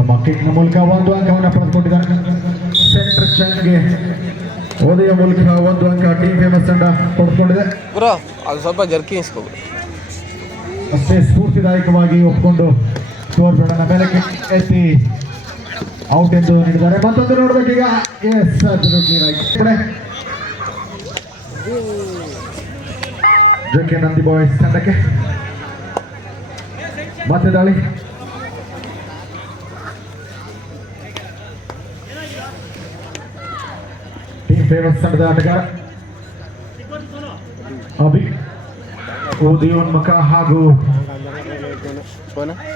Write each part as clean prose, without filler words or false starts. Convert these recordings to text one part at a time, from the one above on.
ತಮ್ಮ ಕಿಕ್ನ ಮೂಲಕ ಒಂದು ಅಂಕವನ್ನು ಪಡೆದುಕೊಂಡಿದ್ದಾರೆ. ಸೆಂಟರ್ ಚಂದ್ಗೆ ಓದೆಯ ಮೂಲಕ ಒಂದು ಅಂಕ ಟೀಮ್ ಫೇಮಸ್ ತಂಡ ಪಡೆದುಕೊಂಡಿದೆ. ಅದು ಸ್ವಲ್ಪ ಜರ್ಕಿ ಅಷ್ಟೇ ಸ್ಫೂರ್ತಿದಾಯಕವಾಗಿ ಒಪ್ಪಿಕೊಂಡು ಸ್ಕೋರ್ ಬೋರ್ಡನ್ನ ಮೇಲೆ ಎತ್ತಿ ಔಟ್ ಎಂದು ನೀಡಿದ್ದಾರೆ. ಮತ್ತೊಂದು ನೋಡ್ಬೇಕೀಗ. Yes absolutely right. ಜೊಕೆ ನಂದಿ ಬಾಯ್ಸ್ ತಂಡಕ್ಕೆ ಮತ್ತೆ ದಾಳಿ. ಟೀಮ್ ಫೇಮಸ್ ತಂಡದ ಆಟಗಾರ ಅಭಿ ಉದಯೋನ್ಮುಖ ಹಾಗೂ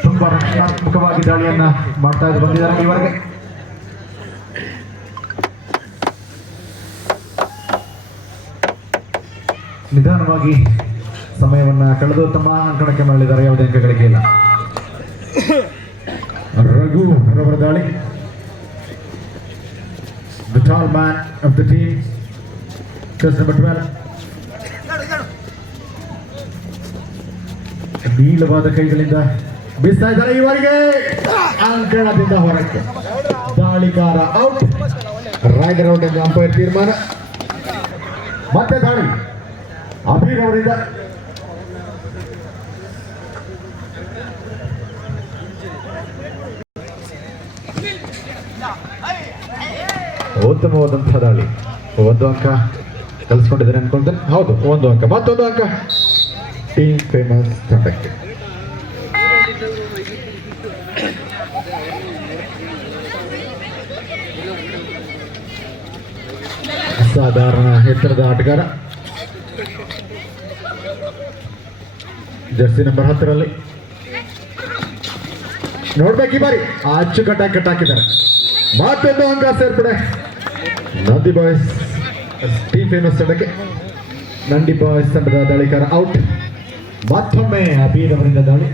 ತುಂಬಾ ರಕ್ಷಣಾತ್ಮಕವಾಗಿ ದಾಳಿಯನ್ನ ಮಾಡ್ತಾ ಬಂದಿದ್ದಾರೆ ಈವರೆಗೆ. ನಿಧಾನವಾಗಿ ಸಮಯವನ್ನ ಕಳೆದು ತಮ್ಮ ಅಂಕಣಕ್ಕೆ ಮರಳಿದ್ದಾರೆ. ಯಾವುದೇ ಅಂಕಗಳಿಗೆ ಇಲ್ಲ. ರಘು ರವರ ದಾಳಿ. The tall man of the team, Jersey number 12. ನೀಳವಾದ ಕೈಗಳಿಂದ ಬೀಸ್ತಾ ಇದ್ದಾರೆ. ಇವರಿಗೆ ಅಂಕಣದಿಂದ ಹೊರಕ್ಕೆ. ದಾಳಿಗಾರ ಔಟ್. ರೈಡರ್ ಔಟ್ ಎಂದು ಅಂಪೈರ್ ತೀರ್ಮಾನ. ಮತ್ತೆ ದಾಳಿ ಅಬೀರ್ ಅವರಿಂದ. ಉತ್ತಮವಾದಂತಹ ದಾಳಿ. ಒಂದು ಅಂಕ ಕಲಿಸ್ಕೊಂಡಿದ್ದಾರೆ ಅನ್ಕೊಳ್ತೇನೆ. ಹೌದು, ಒಂದು ಅಂಕ. ಮತ್ತೊಂದು ಅಂಕ ಟೀಮ್ ಫೇಮಸ್ ತಂಡಕ್ಕೆ. ಅಸಾಧಾರಣ ಎತ್ತರದ ಆಟಗಾರ, ಜರ್ಸಿ ನಂಬರ್ 10ರಲ್ಲಿ. ನೋಡ್ಬೇಕು ಈ ಬಾರಿ ಅಚ್ಚುಕಟ್ಟಾಗಿ ಕಟ್ಟಾಕಿದ್ದಾರೆ. ಮತ್ತೊಂದು ಅಂಕ ಸೇರ್ಪಡೆ ನಂದಿ ಬಾಯ್ಸ್ ಟೀಮ್ ಫೇಮಸ್ ತಂಡಕ್ಕೆ. ನಂದಿ ಬಾಯ್ಸ್ ತಂಡದ ದಾಳಿಕಾರ ಔಟ್. ಮತ್ತೊಮ್ಮೆ ಅಬೀರ್ ಅವರಿಂದ ದಾಳಿ.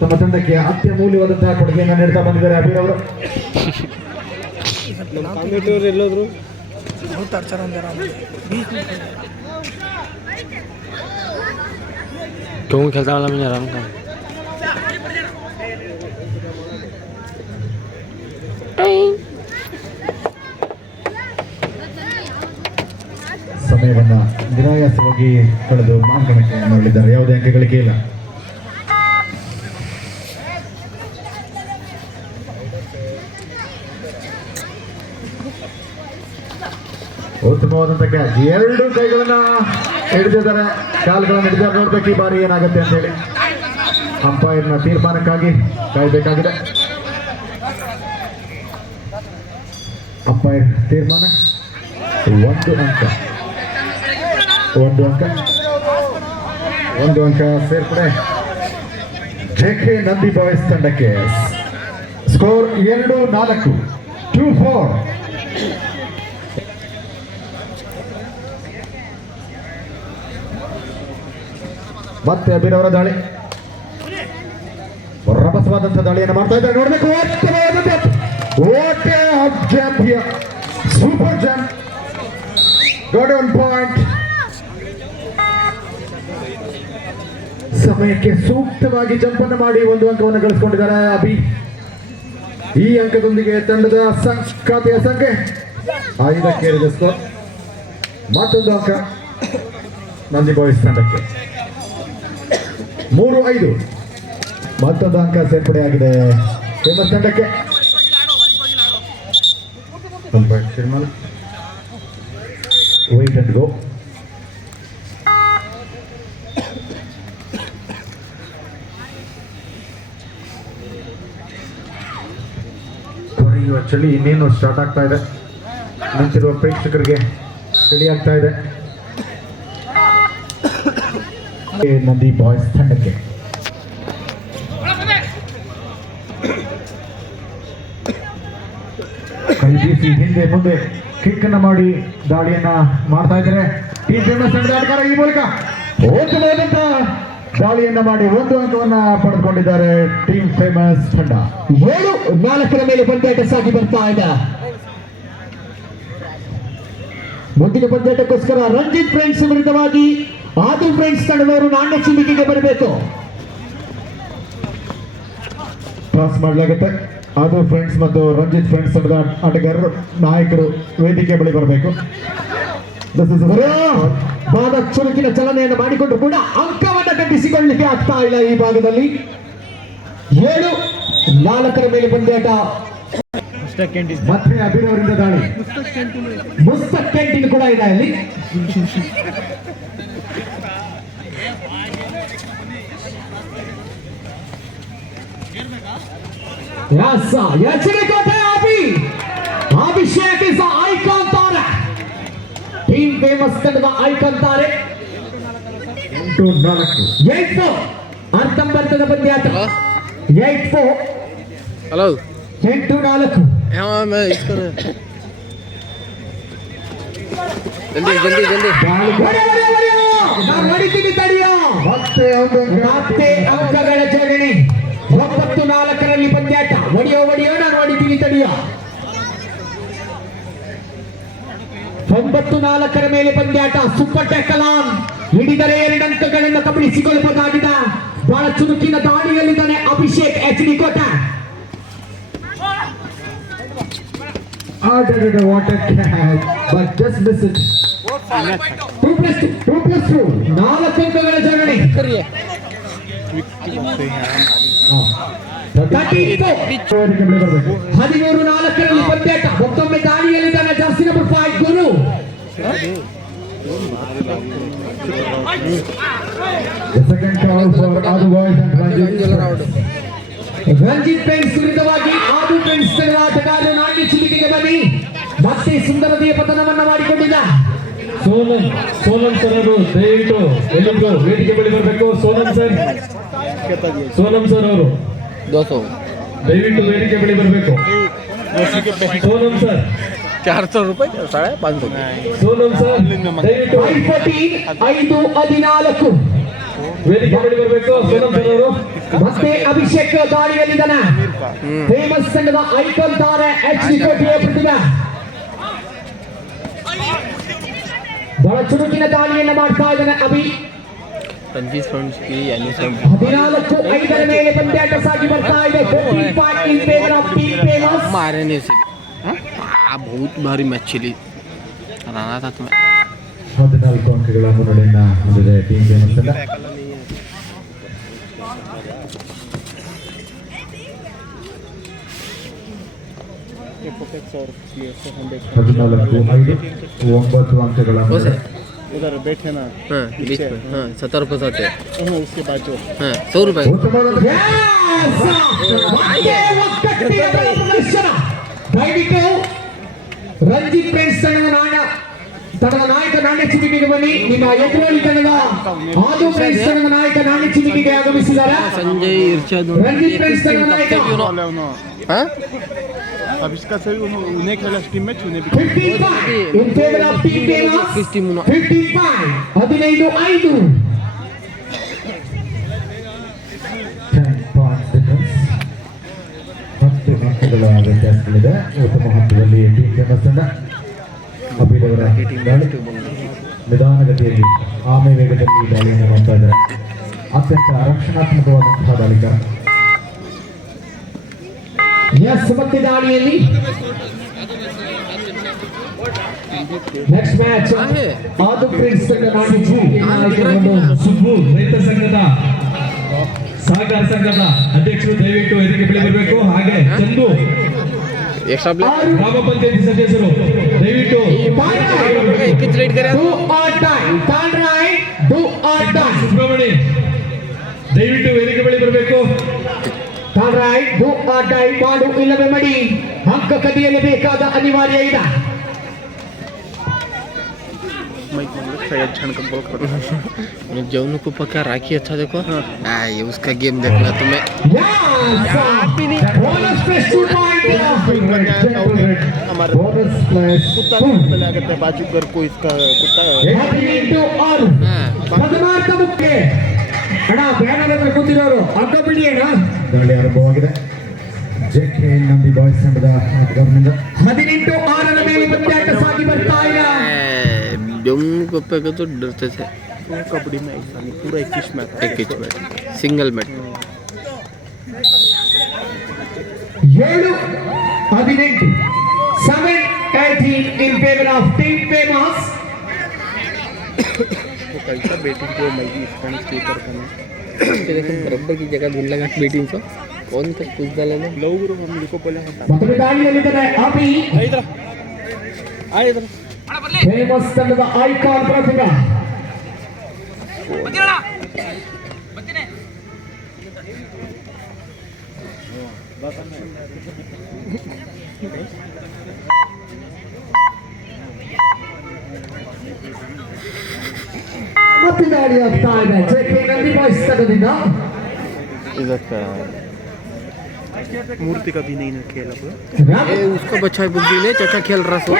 ತಮ್ಮ ತಂಡಕ್ಕೆ ಅತ್ಯಮೂಲ್ಯವಾದಂತಹ ಕೊಡುಗೆಯನ್ನು ನೀಡ್ತಾ ಬಂದಿದ್ದಾರೆ ಅಬೀರ್ ಅವರು. ಸಮಯವನ್ನ ನಿರಾಯಾಸವಾಗಿ ಕಳೆದು ಅಂಕಣಕ್ಕೆ ಮರಳಿದ್ದಾರೆ. ಯಾವುದೇ ಅಂಕಗಳಿಗೆ ಇಲ್ಲ. ಉತ್ತಮವಾದಂತ ಕ್ಯಾಚ್. ಎರಡು ಕೈಗಳನ್ನ ಹಿಡಿದಿದ್ದಾರೆ, ಕಾಲುಗಳನ್ನು ಹಿಡಿದಾರೆ. ನೋಡ್ಬೇಕು ಈ ಬಾರಿ ಏನಾಗುತ್ತೆ ಅಂತ ಹೇಳಿ. ಅಂಪೈರ್ನ ತೀರ್ಮಾನಕ್ಕಾಗಿ ಕಾಯಬೇಕಾಗಿದೆ. ಅಂಪೈರ್ ತೀರ್ಮಾನ ಒಂದು ಅಂಕ ಸೇರ್ಪಡೆ ಜೆಕೆ ನಂದಿ ಬಾಯ್ಸ್ ತಂಡಕ್ಕೆ. ಸ್ಕೋರ್ 2-4, 2-4. ಮತ್ತೆ ಅಬೀರ್ ಅವರ ದಾಳಿ. ರಭಸವಾದಂಥ ದಾಳಿಯನ್ನು ಮಾಡ್ತಾ ಇದ್ದಾರೆ. ನೋಡ್ಬೇಕು. Super jump. Got one point. ಸಮಯಕ್ಕೆ ಸೂಕ್ತವಾಗಿ ಜಂಪ್ ಅನ್ನು ಮಾಡಿ ಒಂದು ಅಂಕವನ್ನು ಗಳಿಸಿಕೊಂಡಿದ್ದಾರೆ ಅಭಿ. ಈ ಅಂಕದೊಂದಿಗೆ ತಂಡದ ಖಾತೆಯ ಸಂಖ್ಯೆ 5ಕ್ಕೆ ಏರಿದ ಸ್ಕೋರ್. ಮತ್ತೊಂದು ಅಂಕ ನಂದಿ ಬಾಯ್ಸ್ ತಂಡಕ್ಕೆ. 3-5. ಮತ್ತೊಂದು ಅಂಕ ಸೇರ್ಪಡೆಯಾಗಿದೆ ಫೇಮಸ್ ತಂಡಕ್ಕೆ. Wait and go. ಕೊರೆಯುವ ಚಳಿ ಇನ್ನೇನು ಸ್ಟಾರ್ಟ್ ಆಗ್ತಾ ಇದೆ. ನಿಂತಿರುವ ಪ್ರೇಕ್ಷಕರಿಗೆ ಚಳಿ ಆಗ್ತಾ ಇದೆ. ನಂದಿ ಬಾಯ್ಸ್ ತಂಡಕ್ಕೆ ಕೈ ಬೀಸಿ ಹಿಂದೆ ಮುಂದೆ ಕಿಕ್ ಅನ್ನ ಮಾಡಿ ದಾಳಿಯನ್ನ ಮಾಡ್ತಾ ಇದ್ದಾರೆ ಟೀಮ್ ಫೇಮಸ್ ತಂಡದ ಆಟಗಾರ. ಈ ಮೂಲಕ ಉತ್ತಮವಾದಂತ ದಾಳಿಯನ್ನ ಮಾಡಿ ಒಂದು ಅಂಕವನ್ನ ಪಡೆದುಕೊಂಡಿದ್ದಾರೆ ಟೀಮ್ ಫೇಮಸ್ ತಂಡ. 7-4 ಮೇಲೆ ಪಂದ್ಯಾಟ ಸಾಗಿ ಬರ್ತಾ ಇದೆ. ಮುಂದಿನ ಪಂದ್ಯಾಟಕ್ಕೋಸ್ಕರ ರಂಜಿತ್ ಫ್ರೆಂಡ್ಸ್ ವಿರುದ್ಧವಾಗಿ ಆದಿಲ್ ಫ್ರೆಂಡ್ಸ್ ತಂಡದವರು ನಾಣ್ಯ ಚಿಮ್ಮಿಕೆಗೆ ಬರಬೇಕು. ಪಾಸ್ ಮಾಡಲಾಗುತ್ತೆ. ಅದು ಫ್ರೆಂಡ್ಸ್ ಮತ್ತು ರಂಜಿತ್ ಫ್ರೆಂಡ್ಸ್ ತಂಡದ ಆಟಗಾರರು ನಾಯಕರು ವೇದಿಕೆ ಬಳಿ ಬರಬೇಕು. ಬಾದ ಚುರುಕಿನ ಚಲನೆಯನ್ನು ಮಾಡಿಕೊಂಡ್ರು ಕೂಡ ಅಂಕವನ್ನು ಕಟ್ಟಿಸಿಕೊಳ್ಳಲಿಕ್ಕೆ ಆಗ್ತಾ ಇಲ್ಲ. ಈ ಭಾಗದಲ್ಲಿ 7-4 ಮೇಲೆ ಪಂದ್ಯಾಟ. ಮತ್ತೆ ಅಬೀರ್ ಅವರಿಂದ ದಾಳಿ. ಮುಸ್ತಕ್ ಕ್ಯಾಂಟೀನ್ ಕೂಡ ಇದೆ ಅಲ್ಲಿ. ಎಚ್ಚರಿಕೆ ಅಭಿಷೇಕ್ ಇಸ್ ಐಕಾನ್ ತಾರೆ. ಟೀಮ್ ಫೇಮಸ್ ತಂಡದ ಐಕಾನ್ ತಾರೆ. 8-4 ಅರ್ಥಂಬರ್ಥದ ಪಂದ್ಯಾಟ. 8-4 हेलो 8-4. हाँ मैं इसको जल्दी जल्दी जल्दी ಹೊಡಿತೀನಿ ತಡಿಯೋ. ಮತ್ತೆ ಅಂಕಗಳ ಜಗಣಿ. 9-4 ಪಂದ್ಯಾಟ. ಹೊಡಿಯೋ ನಾನು ಹೊಡಿತೀನಿ ತಡಿಯೋ. 9-4 ಮೇಲೆ ಪಂದ್ಯಾಟ. ಸೂಪರ್ ಟ್ಯಾಕಲಾನ್ ಹಿಡಿದರೆ 2 ಅಂಕಗಳನ್ನು ಕಬಳಿಸಿಕೊಳ್ಳಬಹುದಾಗಿದೆ. ಬಹಳ ಚುರುಕಿನ ದಾಳಿಯಲ್ಲಿದ್ದಾನೆ Abhishek HD Kota. What a catch, but just miss it. 2+2 4 ಅಂಕಗಳ ಜಗಣಿ. 13-4 ಪಂದ್ಯಾಟ. ಮತ್ತೊಮ್ಮೆ ದಾಳಿಯಲ್ಲಿದ್ದಾನೆ ಜಾಸ್ತಿ ನಂಬರ್ 5 ಗುರು. The second call for Adu boys and Ranjith friends ವಿರುದ್ಧವಾಗಿ ಆದು ಫ್ರೆಂಡ್ಸ್ ಆಟಗಾರರು ನಾಣ್ಯ ಚಿಲಿಕೆಗೆ ಬನ್ನಿ. ಮತ್ತೆ ಸುಂದರತೆಯ ಪತನವನ್ನ ಮಾಡಿಕೊಂಡಿದ್ದ ಸೋನಂ ಸರ್ ಅವರು ದಯವಿಟ್ಟು ಎಲ್ಲಿಂದು ವೇದಿಕೆ ಬಳಿ ಬರಬೇಕು. ಸೋನಂ ಸರ್ ಅವರು 200 ದಯವಿಟ್ಟು ವೇದಿಕೆ ಬಳಿ ಬರಬೇಕು. ಸೋನಂ ಸರ್ 400 रुपये 550. ಸೋನಂ ಸರ್ ದಯವಿಟ್ಟು 5-14 ವೇದಿಕೆ ಬಳಿ ಬರಬೇಕು. ಸೋನಂ ಸರ್ ಅವರು ಮತ್ತೆ ಅಭಿಷೇಕ್ ದಾಳಿಯಲ್ಲಿದ್ದಾನೆ. ಫೇಮಸ್ ತಂಡದ ಐಕಾನ್ ತಾರೆ HD ಕೋಟೆಯ ಪ್ರತಿಭೆ. ಬಹಳ ಚುರುಕಿನ ದಾಳಿಯನ್ನು ಮಾಡ್ತಾ ಇದ್ದಾನೆ ಅಭಿ. रणजीत फ्रेंड्स की यानी 14-5 ಮೇಲೆ ಪಂದ್ಯಾಟ ಸಾಗಿ ಬರ್ತಾ ಇದೆ. 14-5 in favor of team famous. मारे नहीं उसे बहुत भारी मैच चली राना था तुम्हें. 14 ಅಂಕಗಳ ಮುನ್ನಡೆಯನ್ನ ಹೊಂದಿದೆ ಟೀಮ್ ಫೇಮಸ್ ತಂಡ. ಹದಿನಾಲ್ಕು 9 ಅಂಕಗಳ ಮುನ್ನಡೆ. उधर बैठे ना हाँ बीच में हाँ 70 रुपये आते हैं. उसके बाद जो हाँ 100 रुपये. ದಯವಿಟ್ಟು ರಂಜಿತ್ ಫ್ರೆಂಡ್ಸ್ ತಂಡದ ನಾಯಕ ನಾಣ್ಯ ಚಿಮ್ಮಿಗೆ ಬನ್ನಿ. ನಿಮ್ಮ ಎದುರಲ್ಲಿ ತಂಡದ ಆದು ಫ್ರೆಂಡ್ಸ್ ತಂಡದ ನಾಯಕ ನಾಣ್ಯ ಚಿಮ್ಮಿಗೆ ಆಗಮಿಸಿದ್ದಾರೆ. संजय इरशाद ರಂಜಿತ್ ಫ್ರೆಂಡ್ಸ್ ತಂಡದ ನಾಯಕ हाँ अब इसका सही उन्हें खेला टीम में उन्हें भी 15-5 in favor of team famous. 15-5 15-5 10 points difference. 10 ಅಂಕಗಳ ವ್ಯತ್ಯಾಸಗಳಿದೆ. ಉತ್ತಮ ಹಂತದಲ್ಲಿ ಟೀಮ್ ಫೇಮಸ್ ತಂಡ. ಅಭಿಲ್ ಅವರ ದಾಳಿ ನಿಧಾನಗತಿಯಲ್ಲಿ ಆಮೆ ವೇಗದಲ್ಲಿ ದಾಳಿಯನ್ನು ಮಾಡ್ತಾ ಇದ್ದಾರೆ. ಅತ್ಯಂತ ರಕ್ಷಣಾತ್ಮಕವಾದಂತಹ ದಾಳಿಗಾರ. ಮತ್ತೆ ದಾಳಿಯಲ್ಲಿ ನೆಕ್ಸ್ಟ್ ಮ್ಯಾಚ್ ಆದು ಫ್ರೆಂಡ್ಸ್ ಸುಬ್ಬು ರೈತ ಸಂಘದ ಸಹಕಾರ ಸಂಘದ ಅಧ್ಯಕ್ಷರು ದಯವಿಟ್ಟು ವೇದಿಕೆ ಬಳಿ ಬರಬೇಕು. ಹಾಗೆ ಚಂದು एक्स्ट्रा प्लेट ಗ್ರಾಮ ಪಂಚಾಯತಿ ಸದಸ್ಯರು ದಯವಿಟ್ಟು किस रेट करें ಸುಬ್ರಹ್ಮಣಿ ದಯವಿಟ್ಟು ವೇದಿಕೆ ಬಳಿ ಬರಬೇಕು. ಮಾಡು ಇಲ್ಲವೇ ಮಡಿ. ಅಂಕ ಕದಿಯಲೇಬೇಕಾದ ಅನಿವಾರ್ಯ ಇದೆ. जौन को पक्का राखी अच्छा देखो. ये उसका गेम देखना तुम्हें. कुत्ता बाजूगर को इसका कुत्ता ಅಣ್ಣ ಬ್ಯಾನರ್ ಹತ್ರ ಕೂತಿರೋರು ಅಂಕ ಬಿಡಿ ಅಣ್ಣ. ದಾಳಿ ಆರಂಭವಾಗಿದೆ. ಜೆಕೆ ನಂದಿ ಬಾಯ್ಸ್ ತಂಡದ ಆಟಗಾರನಿಂದ 18-6 ಮೇಲೆ ಪಂದ್ಯಾಟ ಸಾಗಿ ಬರ್ತಾ ಇದೆ. जौन को पक्का तो डरते थे. कबड्डी में ऐसा नहीं पूरा 21 match single match 7-18 in favor of Team Famous. कैसा बैटिंग को मैं स्पॉन्स स्पीकर करना देखो बराबर की जगह ढूंढ लगा बैटिंग को कौन तक कुछ डाले ना लो गुरु हम लिखो पहले ಮೊದಲ ದಾಳಿಯಲ್ಲಿದ್ದಾರೆ ಅಭಿ. ಫೇಮಸ್ ತಂಡದ ಐಕಾನ್ ಪ್ರತಿಭಾ. ಮತ್ತೆ ದಾಳಿ ಆಗ್ತಾ ಇದೆ ಜೆಕೆ ನಂದಿ ಬಾಯ್ಸ್ ತಂಡದಿಂದ. ಇದಕ್ಕೆ मूर्ति का भी नहीं खेला पूरा ए उसका बच्चा बुद्धि ने चाचा खेल रहा सो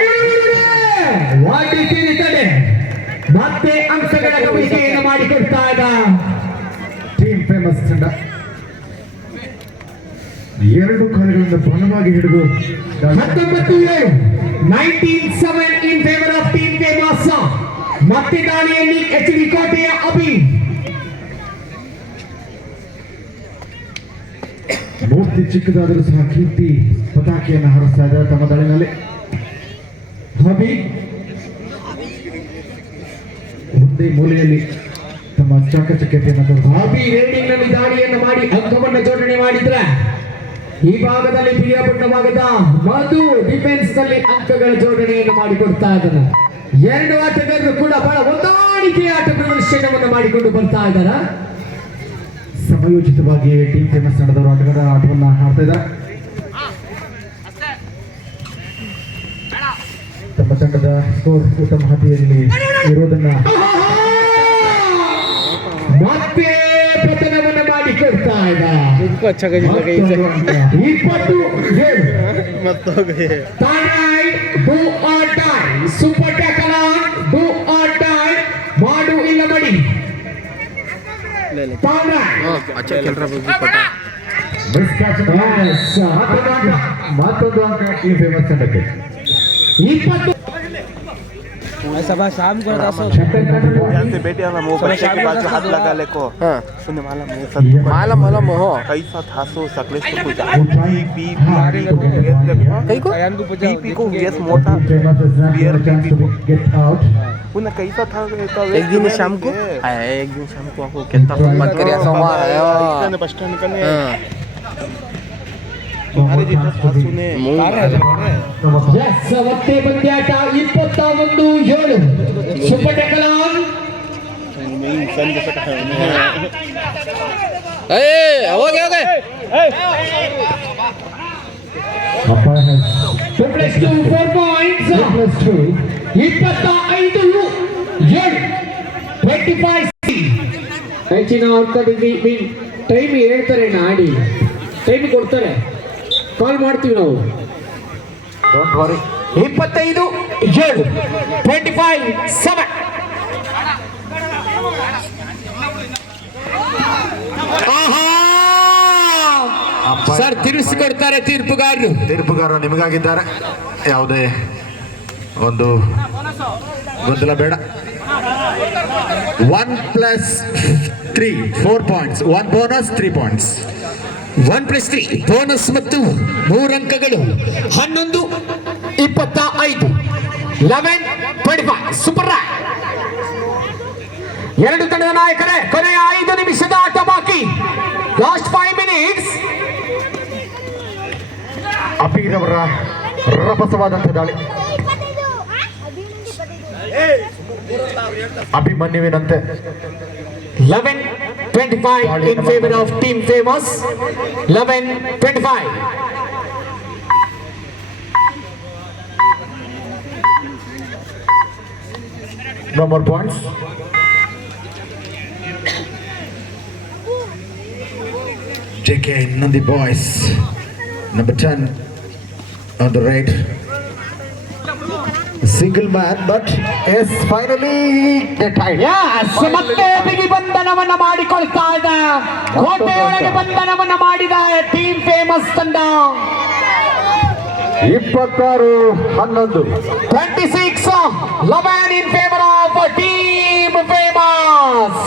ವಾಟಿತಿರುತ್ತದೆ. ಮತ್ತೆ ಅಂಶಗಳ ಗಮನಿಕೆಯನ್ನು ಮಾಡಿಕೊಡ್ತಾ ಇದ್ದ ಟೀಮ್ ಫೇಮಸ್ ತಂಡ 2 ಕಾಲುಗಳಿಂದ ಬಲವಾಗಿ ಹಿಡಿದು 19-7 in favour of team famous. ಮತ್ತೆ ದಾಳಿಯಲ್ಲಿ HB ಕೋಟೆಯ ಅಭಿ. ಮೂರ್ತಿ ಚಿಕ್ಕದಾದರೂ ಸಹ ಕೀರ್ತಿ ಪತಾಕೆಯನ್ನು ಹಾರಿಸ್ತಾ ಇದ್ದಾರೆ ತಮ್ಮ ದಾಳಿನಲ್ಲಿ. ಅಭಿ ಒಂದೇ ಮೂಲೆಯಲ್ಲಿ ತಮ್ಮ ಚಾಕಚಕ್ಯತೆಯನ್ನು ಅಭಿ ರೇಡಿಂಗ್ ನಲ್ಲಿ ದಾಳಿಯನ್ನು ಮಾಡಿ ಅಂಕವನ್ನು ಜೋಡಣೆ ಮಾಡಿದ್ರೆ ಈ ಭಾಗದಲ್ಲಿ ಪಿರಿಯಾಪಟ್ಟಣ ಭಾಗದ ಮಧು ಡಿಫೆನ್ಸ್ ನಲ್ಲಿ ಅಂಕಗಳ ಜೋಡಣೆಯನ್ನು ಮಾಡಿಕೊಡ್ತಾ ಇದ್ದಾರೆ. 2 ಆಟಗಾರರು ಕೂಡ ಬಹಳ ಹೊಂದಾಣಿಕೆಯ ಆಟ ಪ್ರದರ್ಶನವನ್ನು ಮಾಡಿಕೊಂಡು ಬರ್ತಾ ಇದ್ದಾರೆ. ಸಮಯೋಚಿತವಾಗಿ ಟೀಮ್ ಫೇಮಸ್ ತಂಡದವರು ಆಟಗಾರ ಆಟವನ್ನು ಆಡ್ತಾ ಇದ್ದಾರೆ. ತಮ್ಮ ತಂಡದ ಸ್ಕೋರ್ ಉತ್ತಮ ಹಾದಿಯಲ್ಲಿ ಇರುವುದನ್ನ ಮತ್ತೆ ಪತನವನ್ನು ಮಾಡಿಕೊಡ್ತಾ ಇದ್ದ. उनको अच्छा गई लगा इसे 27 ತಾನಾಯ್ do or die super tackle do or die ಮಾಡು ಇಲ್ಲ ಮಡಿ. ले ले ತಾನಾಯ್ अच्छा खेल रहा बुद्धि पता ಮತ್ತೊಂದು ಅಂಕ ಟೀಮ್ ಫೇಮಸ್ ತಂಡಕ್ಕೆ. 20 ऐसा बस शाम को ध्यान से बैठे वाला मुंह बच्चे के पास हाथ लगा ले को हां सुनने वाला मुंह माला माला मोह कैसा थासो सकलेश को कुछ बी कई को बीपी को गैस मोटा बियर बीपी को उन्हें कैसा था एक दिन शाम को एक दिन शाम को आपको कितना मत करिया सोमवार है बस स्टैंड करने तुम्हारे जितना साथ सुने ಮತ್ತೆ ಪಂದ್ಯಾಟ 21-7 ಸೂಪರ್ ಟ್ಯಾಕಲ್ मेन सन जैसा है ए हो गया +2 4 points +2 25-7 ಹೆಚ್ಚಿನ ಔಟ್ಕಮಿಂಗ್ ಟೈಮ್ ಹೇಳ್ತಾರೆ ಆಡಿ ಟೈಮ್ ಕೊಡ್ತಾರೆ ಕಾಲ್ ಮಾಡ್ತೀವಿ ನಾವು. 25-7 25-7 ಸರ್ ತಿರುಗಿಸಿಕೊಡ್ತಾರೆ ತೀರ್ಪುಗಾರರು ನಿಮಗಾಗಿದ್ದಾರೆ. ಯಾವುದೇ ಒಂದು ಗೊಂದಲ ಬೇಡ. 1+3 4 points 1 bonus 3 points 1+3 ಬೋನಸ್ ಮತ್ತು 3 ಅಂಕಗಳು 11-25 11-25 ಸೂಪರ್ ರಾಯ್. 2 ತಂಡದ ನಾಯಕರೇ ಕೊನೆಯ 5 ನಿಮಿಷದ ಆಟ ಬಾಕಿ. Last 5 minutes. ಅಭಿರವರ ರಭಸವಾದಂಥ ದಾಳಿ ಅಭಿಮನ್ಯುವಿನಂತೆ 11-25 in favor of team famous 11-25 no more points. JK Nandi boys number 10 on the right. Single man, but yes, finally the tie. Yes, ಮತ್ತೆ ಬಿಗಿ ಬಂಧನವನ್ನ ಮಾಡಿಕೊಳ್ತಾ ಇದೆ. ಕೋಟೆಯೊಳಗೆ ಬಂಧನವನ್ನ ಮಾಡಿದ ಟೀಮ್ ಫೇಮಸ್ ತಂಡ 26-11 26-11 in favor of team famous.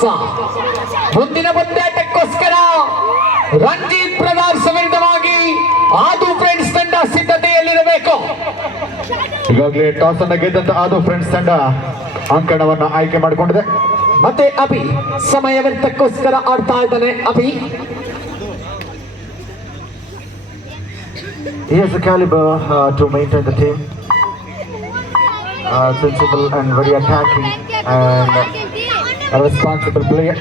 ಮುಂದಿನ ಪಂದ್ಯಾಟಕ್ಕೋಸ್ಕರ Ranjit brothers ವಿರುದ್ಧವಾಗಿ ಆದು ಈಗಾಗಲೇ ಟಾಸ್ ಅನ್ನ ಗೆದ್ದಂತ ಆದು ಫ್ರೆಂಡ್ಸ್ ತಂಡ ಅಂಕಣವನ್ನು ಆಯ್ಕೆ ಮಾಡಿಕೊಂಡಿದೆ. ಮತ್ತೆ ಅಭಿ ಸಮಯ ವ್ಯರ್ಥಕ್ಕೋಸ್ಕರ ಆಡ್ತಾ ಇದ್ದಾನೆ. Abhi He has the caliber to maintain the team. Sensible and very attacking and a responsible player.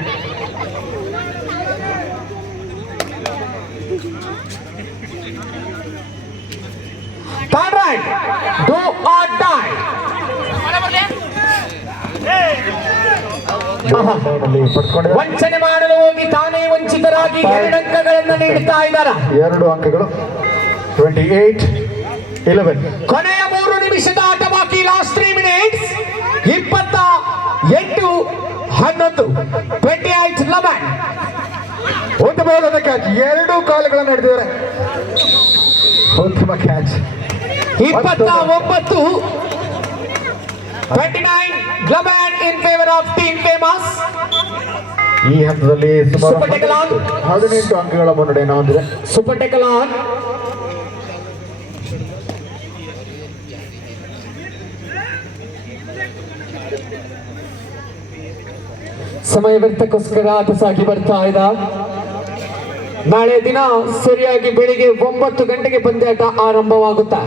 Turn right, do or die. ವಂಚನೆ ಮಾಡಲು ಹೋಗಿ ತಾನೇ ವಂಚಿತರಾಗಿ 2 ಅಂಕಗಳನ್ನು ನೀಡುತ್ತಾ ಇದ್ದಾರೆ. 2 ಅಂಕಗಳು 28-11. ಕೊನೆಯ 3 ನಿಮಿಷದ ಆಟ ಬಾಕಿ. Last 3 minutes. 28-11. 28-11. ಉತ್ತಮವಾದ ಕ್ಯಾಚ್. 2 ಕಾಲುಗಳನ್ನು ನಡೆದಿದ್ದಾರೆ. ಉತ್ತಮ catch. 29-29 in favor of Team Famous. ಈ ಹಂತದಲ್ಲಿ ಸುಮಾರು Super tackle on. 18 ಅಂಕಗಳ ಮುನ್ನಡೆಯನ್ನು ಹೊಂದಿದೆ. Super tackle on. ಸಮಯ ವ್ಯರ್ಥಕ್ಕೋಸ್ಕರ ಆಟ ಸಾಗಿ ಬರ್ತಾ ಇದ್ದ. ನಾಳೆ ದಿನ ಸರಿಯಾಗಿ ಬೆಳಿಗ್ಗೆ 9 ಗಂಟೆಗೆ ಪಂದ್ಯಾಟ ಆರಂಭವಾಗುತ್ತಾ.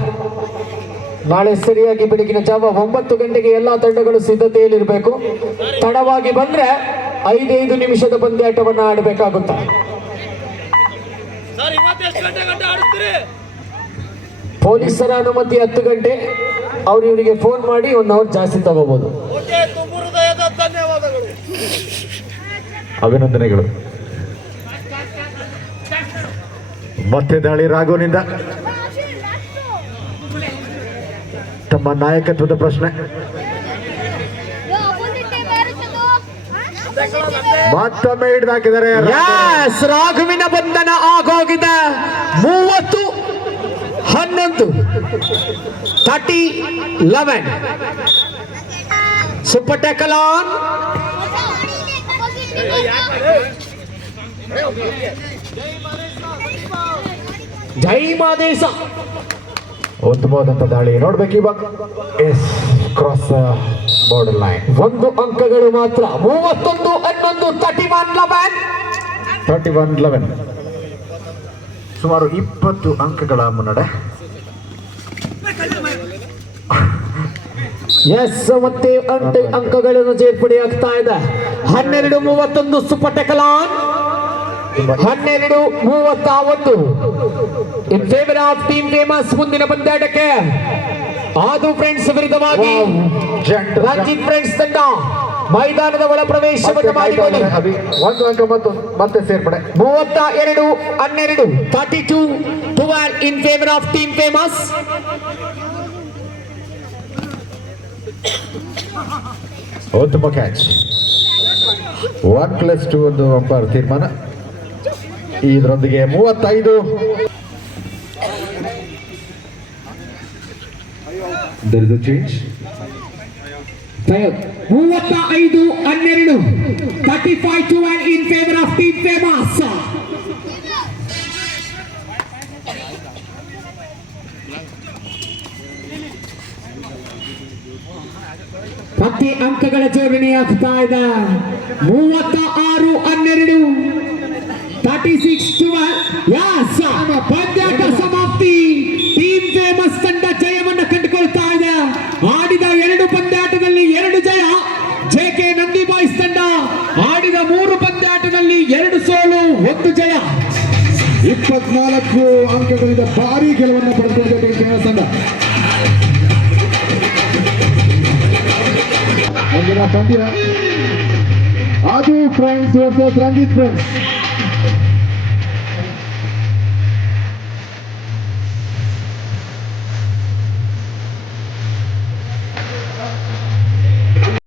ನಾಳೆ ಸರಿಯಾಗಿ ಬೆಳಗಿನ ಜಾವ 9 ಗಂಟೆಗೆ ಎಲ್ಲಾ ತಂಡಗಳು ಸಿದ್ಧತೆಯಲ್ಲಿರಬೇಕು. ತಡವಾಗಿ ಬಂದ್ರೆ 5 ನಿಮಿಷದ ಪಂದ್ಯಾಟವನ್ನು ಆಡಬೇಕಾಗುತ್ತಾ. ಪೊಲೀಸರ ಅನುಮತಿ 10 ಗಂಟೆ. ಅವ್ರು ಇವರಿಗೆ ಫೋನ್ ಮಾಡಿ 1 ಅವರ್ ಜಾಸ್ತಿ ತಗೋಬಹುದು. ಅಭಿನಂದನೆಗಳು. ಮತ್ತೆ ದಾಳಿ ರಾಘವನಿಂದ. ತಮ್ಮ ನಾಯಕತ್ವದ ಪ್ರಶ್ನೆ. ಮತ್ತೊಮ್ಮೆ ಹಿಡಿದಾಕಿದ್ದಾರೆ. ರಾಘವಿನ ಬಂಧನ ಆಗೋಗಿದೆ. 30-11. 30-11. Super tackle on. ಜೈ ಮಾದೇಶ. ಉತ್ತಮವಾದಂತ ದಾಳಿ ನೋಡ್ಬೇಕು ಇವಾಗ. Cross border line. 1 ಅಂಕಗಳು ಮಾತ್ರ. 31-11. 31-11. ಸುಮಾರು 20 ಅಂಕಗಳ ಮುನ್ನಡೆ. ಎಸ್, ಮತ್ತೆ 8 ಅಂಕಗಳನ್ನು ಸೇರ್ಪಡೆಯಾಗ್ತಾ ಇದೆ. 12-31. Super tackle on. 12-31 in favour of team famous. ಮುಂದಿನ ಪಂದ್ಯಾಟಕ್ಕೆ ಆದು ಫ್ರೆಂಡ್ಸ್ ವಿರುದ್ಧವಾಗಿ ರಂಜಿತ್ ಫ್ರೆಂಡ್ಸ್ ತಂಡ ಮೈದಾನದ ಒಳ ಪ್ರವೇಶವನ್ನು ಮಾಡಿಕೊಳ್ಳಿ. 1 ಅಂಕ ಮತ್ತು ಮತ್ತೆ ಸೇರ್ಪಡೆ. 32-12. 32-12 in favour of team famous. ಉತ್ತಮ ಕ್ಯಾಚ್. 1+2 ಒಂದು ಅಂಪೈರ್ ತೀರ್ಮಾನ. ಇದರೊಂದಿಗೆ 35. There is a change. 35-12. 35-12 in favor of Team Famous. ಪ್ರತಿ ಅಂಕಗಳ ಜೋಡಣೆ ಆಗ್ತಾ ಇದೆ. 36-12. 36-12. ಪಂದ್ಯಾಟ ಸಮಾಪ್ತಿ. ಟೀಮ್ ಫೇಮಸ್ ತಂಡ ಜಯವನ್ನು ಕಂಡುಕೊಳ್ತಾ ಇದೆ. ಆಡಿದ 2 ಪಂದ್ಯಾಟದಲ್ಲಿ 2 ಜಯ. ಜೆಕೆ ನಂದಿ ಬಾಯ್ಸ್ ತಂಡ ಆಡಿದ 3 ಪಂದ್ಯಾಟದಲ್ಲಿ 2 ಸೋಲು 1 ಜಯ. 24 ಅಂಕಗಳಿಂದ ಭಾರಿ ಗೆಲುವನ್ನು ಪಡೆದಿದೆ ಟೀಮ್ ಫೇಮಸ್ ತಂಡ. ಮುಂದಿನ ಪಂದ್ಯ ಆದು ಫ್ರೆಂಡ್ಸ್ ವರ್ಸಸ್ ರಂಜಿತ್ ಫ್ರೆಂಡ್ಸ್.